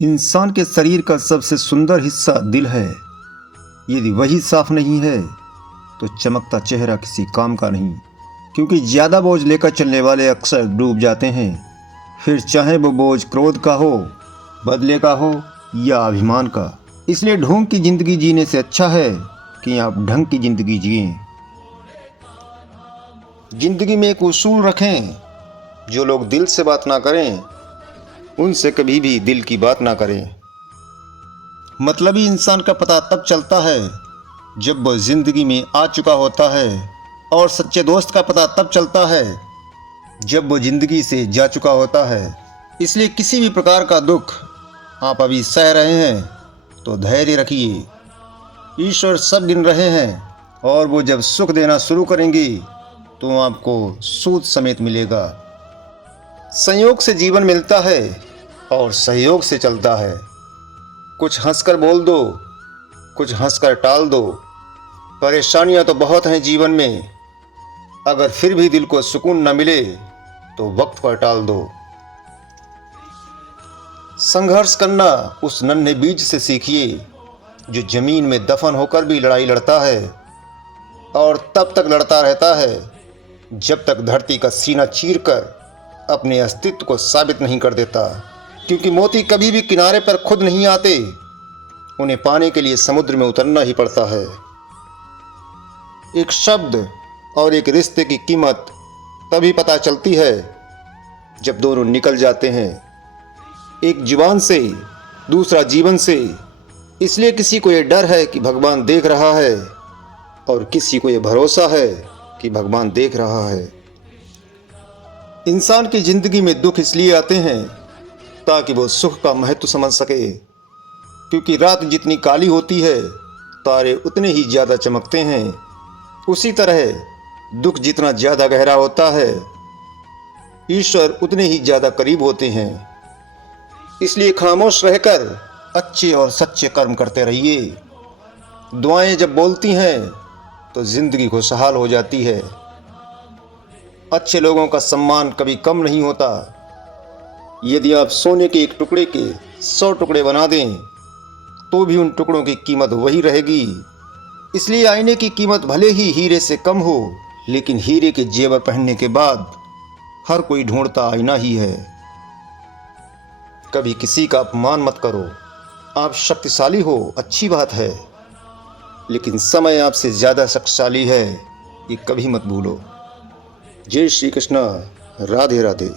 इंसान के शरीर का सबसे सुंदर हिस्सा दिल है। यदि वही साफ नहीं है तो चमकता चेहरा किसी काम का नहीं। क्योंकि ज़्यादा बोझ लेकर चलने वाले अक्सर डूब जाते हैं, फिर चाहे वो बोझ क्रोध का हो, बदले का हो या अभिमान का। इसलिए ढोंग की ज़िंदगी जीने से अच्छा है कि आप ढंग की ज़िंदगी जिएं। ज़िंदगी में एक उसूल रखें, जो लोग दिल से बात ना करें उनसे कभी भी दिल की बात ना करें। मतलबी इंसान का पता तब चलता है जब वह जिंदगी में आ चुका होता है, और सच्चे दोस्त का पता तब चलता है जब वह जिंदगी से जा चुका होता है। इसलिए किसी भी प्रकार का दुख आप अभी सह रहे हैं तो धैर्य रखिए। ईश्वर सब गिन रहे हैं, और वो जब सुख देना शुरू करेंगे तो आपको सूद समेत मिलेगा। संयोग से जीवन मिलता है और सहयोग से चलता है। कुछ हंसकर बोल दो, कुछ हंसकर टाल दो। परेशानियां तो बहुत हैं जीवन में, अगर फिर भी दिल को सुकून न मिले तो वक्त पर टाल दो। संघर्ष करना उस नन्हे बीज से सीखिए जो जमीन में दफन होकर भी लड़ाई लड़ता है, और तब तक लड़ता रहता है जब तक धरती का सीना चीरकर अपने अस्तित्व को साबित नहीं कर देता। क्योंकि मोती कभी भी किनारे पर खुद नहीं आते, उन्हें पाने के लिए समुद्र में उतरना ही पड़ता है। एक शब्द और एक रिश्ते की कीमत तभी पता चलती है जब दोनों निकल जाते हैं, एक जुबान से दूसरा जीवन से। इसलिए किसी को ये डर है कि भगवान देख रहा है, और किसी को ये भरोसा है कि भगवान देख रहा है। इंसान की जिंदगी में दुख इसलिए आते हैं ताकि वो सुख का महत्व समझ सके। क्योंकि रात जितनी काली होती है, तारे उतने ही ज़्यादा चमकते हैं। उसी तरह दुख जितना ज़्यादा गहरा होता है, ईश्वर उतने ही ज़्यादा करीब होते हैं। इसलिए खामोश रहकर अच्छे और सच्चे कर्म करते रहिए। दुआएं जब बोलती हैं तो ज़िंदगी खुशहाल हो जाती है। अच्छे लोगों का सम्मान कभी कम नहीं होता। यदि आप सोने के एक टुकड़े के 100 टुकड़े बना दें तो भी उन टुकड़ों की कीमत वही रहेगी। इसलिए आईने की कीमत भले ही हीरे से कम हो, लेकिन हीरे के जेवर पहनने के बाद हर कोई ढूंढता आईना ही है। कभी किसी का अपमान मत करो। आप शक्तिशाली हो, अच्छी बात है, लेकिन समय आपसे ज़्यादा शक्तिशाली है, ये कभी मत भूलो। जय श्री कृष्णा। राधे राधे।